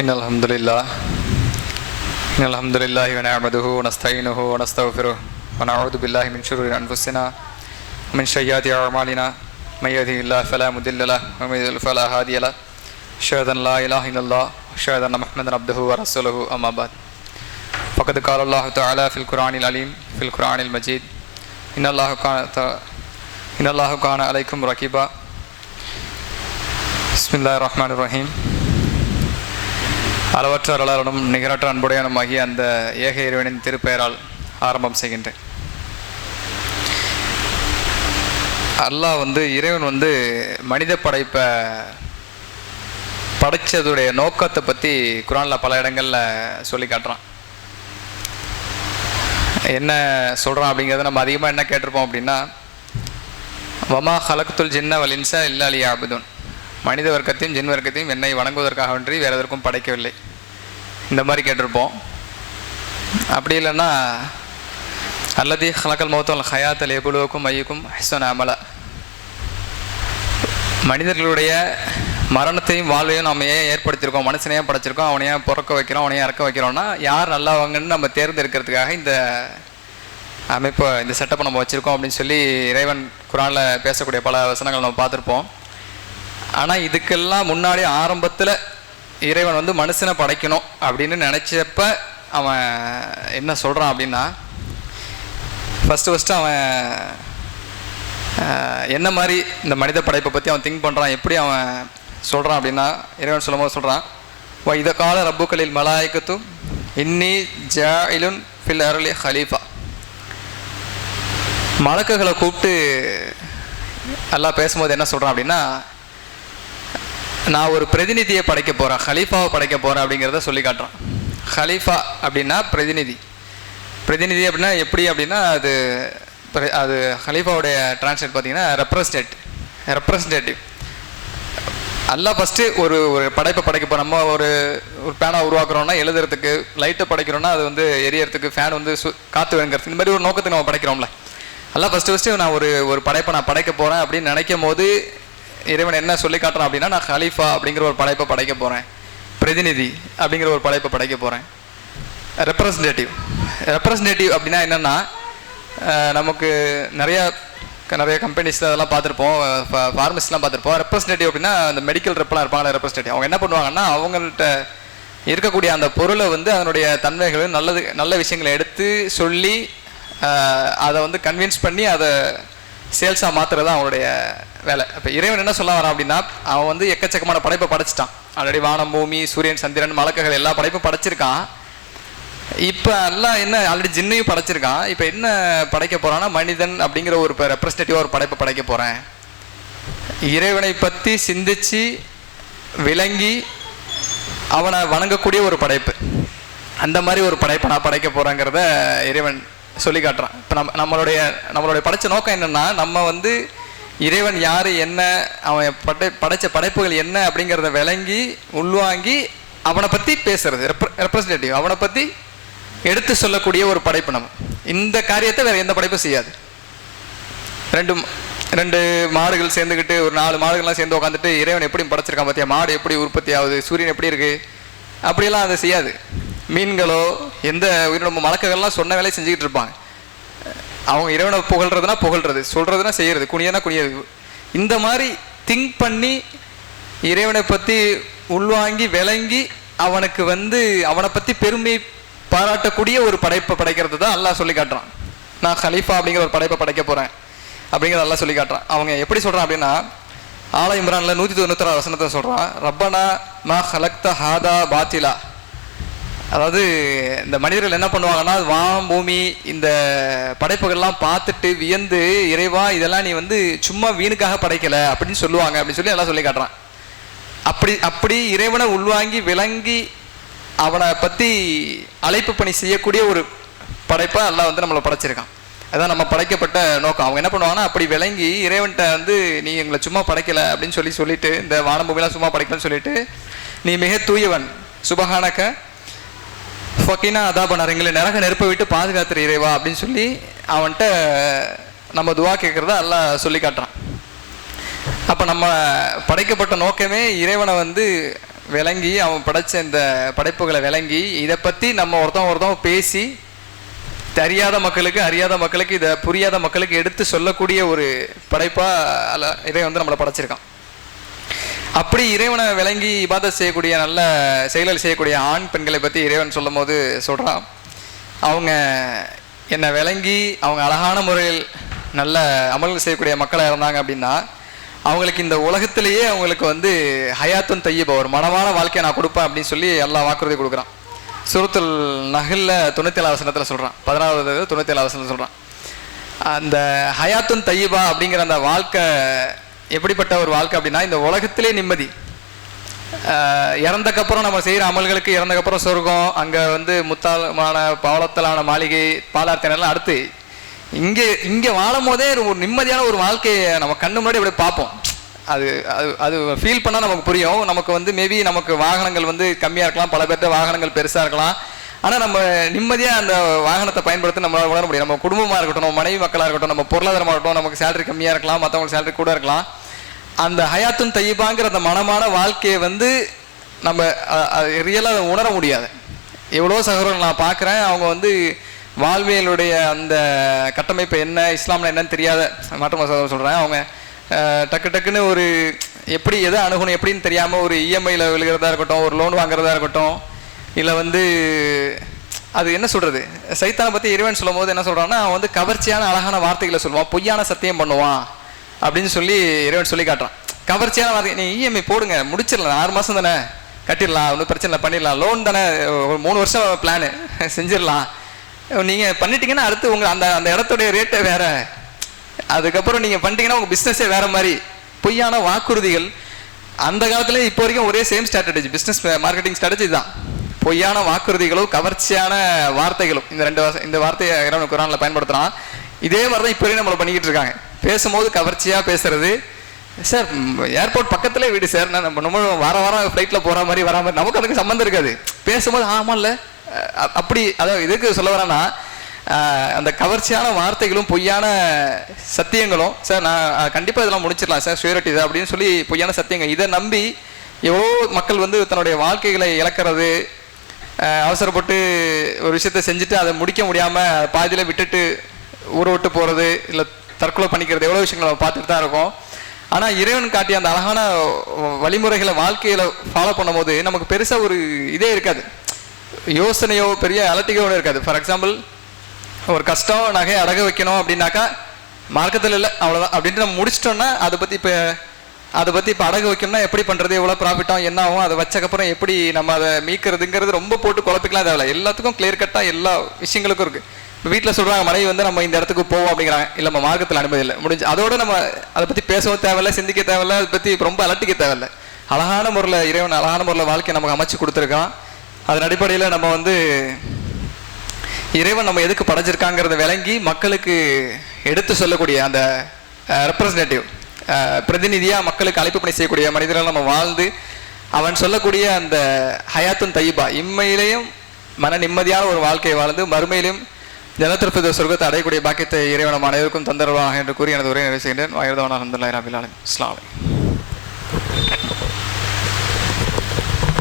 إن الحمد لله ونعمده ونستعينه ونستغفره ونعوذ بالله من شرور أنفسنا ومن سيئات أعمالنا من يهده الله فلا مضل له ومن يضلل فلا هادي له أشهد أن لا إله إلا الله وأشهد أن محمدا عبده ورسوله أما بعد فقد قال الله تعالى في القرآن العليم في القرآن المجيد إن الله كان عليكم رقيبا بسم الله الرحمن الرحيم. அளவற்ற அருளாளனும் நிகரற்ற அன்புடையனுமாகிய அந்த ஏக இறைவனின் திருப்பெயரால் ஆரம்பம் செய்கின்றேன். அல்லாஹ் இறைவன் மனித படைப்பை படைச்சதுடைய நோக்கத்தை பற்றி குரானில் பல இடங்களில் சொல்லி காட்டுறான். என்ன சொல்கிறான் அப்படிங்கிறத நம்ம அதிகமாக என்ன கேட்டிருப்போம் அப்படின்னா, வமா ஹலக்துல் ஜின்ன வலின்சா இல்லா லியஅபுதுன், மனித வர்க்கத்தையும் ஜின் வர்க்கத்தையும் என்னை வணங்குவதற்காகன்றி வேறு எதற்கும் படைக்கவில்லை, இந்த மாதிரி கேட்டிருப்போம். அப்படி இல்லைன்னா அல்லதி ஹலக்கல் மௌத்தல் ஹயாத்தல் எபுலுவுக்கும் ஐயுக்கும் ஹஸ்ஸன அமலா, மனிதர்களுடைய மரணத்தையும் வாழ்வையும் நம்ம ஏன் ஏற்படுத்தியிருக்கோம், மனுஷனையும் படைச்சிருக்கோம், அவனையும் பிறக்க வைக்கிறோம், அவனையும் இறக்க வைக்கிறோம்னா யார் நல்லவங்கன்னு நம்ம தேர்ந்தெடுக்கிறதுக்காக இந்த அமைப்பை, இந்த செட்டப்பை நம்ம வச்சுருக்கோம் அப்படின்னு சொல்லி இறைவன் குரானில் பேசக்கூடிய பல வசனங்கள் நம்ம பார்த்துருப்போம். ஆனால் இதுக்கெல்லாம் முன்னாடி ஆரம்பத்தில் இறைவன் மனுஷனை படைக்கணும் அப்படின்னு நினச்சப்ப அவன் என்ன சொல்கிறான் அப்படின்னா, ஃபஸ்ட்டு அவன் என்ன மாதிரி இந்த மனித படைப்பை பற்றி அவன் திங்க் பண்ணுறான், எப்படி அவன் சொல்கிறான் அப்படின்னா, இறைவன் சொல்லும்போது சொல்கிறான், இதை கால ரப்புக்களில் மலாய்க்கத்தும் இன்னி ஜாயிலுன் ஃபில் அருளி ஹலீஃபா. மலக்குகளை கூப்பிட்டு எல்லாம் பேசும்போது என்ன சொல்கிறான் அப்படின்னா, நான் ஒரு பிரதிநிதியை படைக்க போகிறேன், ஹலீஃபாவை படைக்க போகிறேன் அப்படிங்கிறத சொல்லி காட்டுறான். ஹலீஃபா அப்படின்னா பிரதிநிதி. பிரதிநிதி அப்படின்னா எப்படி அப்படின்னா, அது ஹலீஃபாவுடைய டிரான்ஸ்லேட் பார்த்தீங்கன்னா ரெப்ரசன்டேட்டிவ். எல்லாம் ஃபஸ்ட்டு ஒரு படைப்பை படைக்க போகிறோம். நம்ம ஒரு பேனை உருவாக்குறோம்னா, எழுதுறதுக்கு, லைட்டை படைக்கிறோன்னா அது எரியறதுக்கு, ஃபேன் காற்று வேணுங்கிறதுக்கு, இந்த மாதிரி ஒரு நோக்கத்துக்கு நம்ம படைக்கிறோம்ல. எல்லாம் ஃபஸ்ட்டு நான் ஒரு படைப்பை நான் படைக்க போகிறேன் அப்படின்னு நினைக்கும் போது இறைவன் என்ன சொல்லி காட்டுறான் அப்படின்னா, நான் ஹலீஃபா அப்படிங்கிற ஒரு படைப்பை படைக்க போகிறேன், பிரதிநிதி அப்படிங்கிற ஒரு படைப்பை படைக்க போகிறேன். ரெப்ரசன்டேட்டிவ் அப்படின்னா என்னென்னா, நமக்கு நிறைய கம்பெனிஸில் அதெல்லாம் பார்த்துருப்போம், ஃபார்மசிலாம் பார்த்துருப்போம். ரெப்ரசன்டேட்டிவ் அப்படின்னா அந்த மெடிக்கல் ரெப்லாம் இருப்பாங்க ரெப்ரசன்டேட்டிவ். அவங்க என்ன பண்ணுவாங்கன்னா, அவங்கள்ட்ட இருக்கக்கூடிய அந்த பொருளை அதனுடைய தன்மைகள் நல்ல விஷயங்களை எடுத்து சொல்லி அதை கன்வின்ஸ் பண்ணி அதை சேல்ஸாக மாற்றுறது தான் அவனுடைய வேலை. இப்போ இறைவன் என்ன சொல்ல வரான் அப்படின்னா, அவன் எக்கச்சக்கமான படைப்பை படைச்சிட்டான். ஆல்ரெடி வானம், பூமி, சூரியன், சந்திரன், மலக்குகள் எல்லா படைப்பும் படைச்சிருக்கான். இப்போ எல்லாம் என்ன, ஆல்ரெடி ஜின்னையும் படைச்சிருக்கான். இப்போ என்ன படைக்க போகிறான்னா, மனிதன் அப்படிங்கிற ஒரு ரெப்ரசன்டேட்டிவாக ஒரு படைப்பை படைக்க போகிறேன். இறைவனை பற்றி சிந்திச்சு விளங்கி அவனை வணங்கக்கூடிய ஒரு படைப்பு, அந்த மாதிரி ஒரு படைப்பை நான் படைக்க போகிறேங்கிறத இறைவன் சொல்லி காட்டுறான். இப்போ நம்மளுடைய படைச்ச நோக்கம் என்னென்னா, நம்ம இறைவன் யார், என்ன, அவன் படைச்ச படைப்புகள் என்ன அப்படிங்கிறத விளங்கி உள்வாங்கி அவனை பற்றி பேசுறது, ரெப்ரசன்டேட்டிவ், அவனை பற்றி எடுத்து சொல்லக்கூடிய ஒரு படைப்பு. நம்ம இந்த காரியத்தை வேறு எந்த படைப்பும் செய்யாது. ரெண்டு மாடுகள் சேர்ந்துக்கிட்டு, ஒரு 4 மாடுகள்லாம் சேர்ந்து உட்காந்துட்டு இறைவன் எப்படி படைச்சிருக்கான் பார்த்தியா, மாடு எப்படி உற்பத்தி ஆகுது, சூரியன் எப்படி இருக்குது, அப்படியெல்லாம் அதை செய்யாது. மீன்களோ எந்த உயிரினமோ மலக்குகள்லாம் சொன்ன வேலையை செஞ்சுக்கிட்டு இருப்பாங்க. அவங்க இறைவனை புகழ்றது, சொல்கிறதுனா செய்கிறது, குனியனா குனியது. இந்த மாதிரி திங்க் பண்ணி இறைவனை பற்றி உள்வாங்கி விளங்கி அவனுக்கு அவனை பற்றி பெருமை பாராட்டக்கூடிய ஒரு படைப்பை படைக்கிறது தான் அல்லாஹ் சொல்லி காட்டுறான். நான் ஹலீஃபா அப்படிங்கிற ஒரு படைப்பை படைக்க போகிறேன் அப்படிங்கிறத அல்லாஹ் சொல்லி காட்டுறான். அவங்க எப்படி சொல்கிறான் அப்படின்னா, ஆல இம்ரானில் 196 வசனத்தை சொல்கிறான், ரப்பனா மா ஹலக்த ஹாதா பாத்திலா. அதாவது இந்த மனிதர்கள் என்ன பண்ணுவாங்கன்னா, வானம், பூமி, இந்த படைப்புகள்லாம் பார்த்துட்டு வியந்து, இறைவா இதெல்லாம் நீ சும்மா வீணுக்காக படைக்கலை அப்படின்னு சொல்லுவாங்க அப்படின்னு சொல்லி எல்லாம் சொல்லி காட்டுறான். அப்படி இறைவனை உள்வாங்கி விளங்கி அவனை பற்றி அழைப்பு பணி செய்யக்கூடிய ஒரு படைப்பை எல்லாம் நம்மளை படைச்சிருக்கான். அதான் நம்ம படைக்கப்பட்ட நோக்கம். அவங்க என்ன பண்ணுவாங்கன்னா, அப்படி விளங்கி இறைவன்கிட்ட நீ எங்களை சும்மா படைக்கலை அப்படின்னு சொல்லிட்டு, இந்த வானம் பூமியெல்லாம் சும்மா படைக்கலன்னு சொல்லிட்டு, நீ மிக தூயவன், சுபஹானக ஃபக்கீனா அதாபனார், எங்களை நரக நெருப்பை விட்டு பாதுகாத்துற இறைவா அப்படின்னு சொல்லி அவன்கிட்ட நம்ம துவா கேட்குறத அல்லாஹ் சொல்லி காட்டுறான். அப்போ நம்ம படைக்கப்பட்ட நோக்கமே இறைவனை விளங்கி அவன் படைச்ச இந்த படைப்புகளை விளங்கி இதை பற்றி நம்ம ஒருத்தவங்க பேசி தெரியாத மக்களுக்கு, அறியாத மக்களுக்கு, இதை புரியாத மக்களுக்கு எடுத்து சொல்லக்கூடிய ஒரு படைப்பாக இறைவன் வந்து நம்மளை படைச்சிருக்கான். அப்படி இறைவனை விளங்கி இபாதத் செய்யக்கூடிய, நல்ல செயல்கள் செய்யக்கூடிய ஆண் பெண்களை பற்றி இறைவன் சொல்லும் போது சொல்கிறான், அவங்க என்னை விளங்கி அவங்க அழகான முறையில் நல்ல அமல்கள் செய்யக்கூடிய மக்களாக இருந்தாங்க அப்படின்னா அவங்களுக்கு இந்த உலகத்திலேயே அவங்களுக்கு வந்து ஹயாத்துன் தய்யிபா, ஒரு மனமான வாழ்க்கையை நான் கொடுப்பேன் அப்படின்னு சொல்லி எல்லா வாக்குறுதி கொடுக்குறான். சூரத்துல் நஹ்ல்ல 97 வசனத்தில் சொல்கிறான், 16வது 97 வசனத்தில் சொல்கிறான். அந்த ஹயாத்துன் தய்யிபா அப்படிங்கிற அந்த வாழ்க்கை எப்படிப்பட்ட ஒரு வாழ்க்கை அப்படின்னா, இந்த உலகத்திலே நிம்மதி, இறந்தக்கப்புறம் நம்ம செய்கிற அமல்களுக்கு இறந்தக்கப்புறம் சொர்க்கம், அங்கே வந்து முத்தாளமான பவளத்தலான மாளிகை, பாலார்த்தனெல்லாம் அடுத்து இங்கே வாழும் போதே ஒரு நிம்மதியான ஒரு வாழ்க்கையை நம்ம கண்ணு முன்னாடி அப்படி பார்ப்போம். அது அது அது ஃபீல் பண்ணால் நமக்கு புரியும். நமக்கு வந்து மேபி நமக்கு வாகனங்கள் வந்து கம்மியாக இருக்கலாம், பல பேர்ட்ட வாகனங்கள் பெருசாக இருக்கலாம், ஆனால் நம்ம நிம்மதியாக அந்த வாகனத்தை பயன்படுத்தி நம்மளால் உணர முடியும். நம்ம குடும்பமாக இருக்கட்டும், நம்ம மனைவி மக்களாக இருக்கட்டும், நம்ம பொருளாதாரமாக இருக்கட்டும், நமக்கு சேலரி கம்மியாக இருக்கலாம், மற்றவங்களுக்கு சேலரி கூட இருக்கலாம். அந்த ஹயாத்துன் தய்யிபாங்கிற அந்த மனமான வாழ்க்கையை வந்து நம்ம ரியலாக உணர முடியாது. எவ்வளோ சகோதரர்கள் நான் பார்க்குறேன், அவங்க வந்து வாழ்வியலுடைய அந்த கட்டமைப்பு என்ன, இஸ்லாமில் என்னன்னு தெரியாத மாற்று சகோதரர் சொல்கிறேன், அவங்க டக்கு டக்குன்னு ஒரு எப்படி எதை அணுகணும் எப்படின்னு தெரியாமல் ஒரு இஎம்ஐயில் விழுகிறதா இருக்கட்டும், ஒரு லோன் வாங்குறதா இருக்கட்டும், இல்லை வந்து அது என்ன சொல்கிறது, சைத்தானை பற்றி இறைவன் சொல்லும் போது என்ன சொல்கிறான்னா, அவன் வந்து கவர்ச்சியான அழகான வார்த்தைகளை சொல்லுவான், பொய்யான சத்தியம் பண்ணுவான் அப்படின்னு சொல்லி இறைவன் சொல்லி காட்டுறான். கவர்ச்சியான வார்த்தை, நீ இஎம்ஐ போடுங்க, முடிச்சிடலாம், 6 மாதம் தானே கட்டிடலாம், ஒன்றும் பிரச்சனை இல்லை, பண்ணிடலாம், லோன் தானே, ஒரு 3 வருஷம் பிளானு செஞ்சிடலாம், நீங்கள் பண்ணிட்டீங்கன்னா அடுத்து உங்கள் அந்த அந்த இடத்துடைய ரேட்டை வேறு, அதுக்கப்புறம் நீங்கள் பண்ணிட்டீங்கன்னா உங்கள் பிஸ்னஸே வேறு மாதிரி. பொய்யான வாக்குறுதிகள் அந்த காலத்துல இப்போ வரைக்கும் ஒரே same strategy, business marketing strategy தான். பொய்யான வாக்குறுதிகளும் கவர்ச்சியான வார்த்தைகளும், இந்த வார்த்தையை இறைவன் குர்ஆன்ல பயன்படுத்துகிறான். இதே மாதிரி தான் இப்போ வரையும் நம்மளை பண்ணிக்கிட்டு இருக்காங்க. பேசும்போது கவர்ச்சியாக பேசுறது, சார் ஏர்போர்ட் பக்கத்துலேயே வீடு சார், நம்ம வாரம் ஃப்ளைட்டில் போகிற மாதிரி வரா மாதிரி, நமக்கு அதுக்கு சம்மந்தம் இருக்காது. பேசும்போது ஆமாம்ல அப்படி, அதாவது இதுக்கு சொல்ல வரேன்னா, அந்த கவர்ச்சியான வார்த்தைகளும் பொய்யான சத்தியங்களும், சார் நான் கண்டிப்பாக இதெல்லாம் முடிச்சிடலாம் சார், ஷூரிட்டி தான் அப்படின்னு சொல்லி பொய்யான சத்தியங்கள், இதை நம்பி எவ்வளோ மக்கள் வந்து தன்னுடைய வாழ்க்கைகளை இழக்கிறது, அவசரப்பட்டு ஒரு விஷயத்தை செஞ்சுட்டு அதை முடிக்க முடியாமல் பாதியில் விட்டுட்டு ஊரை விட்டு போகிறது, இல்லை தற்கொலை பண்ணிக்கிறது, எவ்வளோ விஷயங்களை நம்ம பார்த்துட்டு தான் இருக்கோம். ஆனால் இறைவன் காட்டிய அந்த அழகான வழிமுறைகளை வாழ்க்கையில் ஃபாலோ பண்ணும்போது நமக்கு பெருசாக ஒரு இதே இருக்காது, யோசனையோ பெரிய அலட்டிக்கோ இருக்காது. ஃபார் எக்ஸாம்பிள், ஒரு கஷ்டம் நகை அடகு வைக்கணும் அப்படின்னாக்கா மார்க்கத்தில் இல்லை அவ்வளோதான் அப்படின்ட்டு நம்ம முடிச்சிட்டோம்னா, அதை பற்றி இப்போ அடகு வைக்கணும்னா எப்படி பண்ணுறது, எவ்வளோ ப்ராஃபிட்டாகும், என்ன ஆகும், அதை வச்சக்கப்புறம் எப்படி நம்ம அதை மீட்கிறதுங்கிறது ரொம்ப போட்டு குழப்பிக்கலாம் தேவையில்ல. எல்லாத்துக்கும் கிளியர் கட்டாக எல்லா விஷயங்களுக்கும் இருக்குது. இப்போ வீட்டில் சொல்கிறாங்க, மனைவி வந்து நம்ம இந்த இடத்துக்கு போவோம் அப்படிங்கிறாங்க, இல்லை நம்ம மார்க்கத்தில் அனுமதி இல்லை, முடிஞ்சு அதோடு நம்ம அதை பற்றி பேசவும் தேவையில்லை, சிந்திக்க தேவையில்லை, அதை பற்றி ரொம்ப அலட்டிக்க தேவையில்லை. அழகான முறையில் இறைவன் அழகான முறையில் வாழ்க்கையை நமக்கு அமைச்சு கொடுத்துருக்கான். அதன் அடிப்படையில் நம்ம வந்து இறைவன் நம்ம எதுக்கு படைச்சிருக்காங்கிறத விளங்கி மக்களுக்கு எடுத்து சொல்லக்கூடிய அந்த ரெப்ரசன்டேட்டிவ், பிரதிநிதியாக மக்களுக்கு அழைப்பு பணி செய்யக்கூடிய மனிதர்கள் நம்ம வாழ்ந்து அவன் சொல்லக்கூடிய அந்த ஹயாத்துன் தய்யிபா, இம்மையிலையும் மன நிம்மதியான ஒரு வாழ்க்கையை வாழ்ந்து மறுமையிலும் ஜன்னத்துல் சொர்க்கத்தை அடையக்கூடிய பாக்கியத்தை இறைவன் நம்ம அனைவருக்கும் தந்தருவாக என்று கூறி எனது உரையை நிறைவு செய்கின்றேன். அல்ஹம்துலில்லாஹி ரப்பில் ஆலமீன். அஸ்ஸலாமு அலைக்கும்.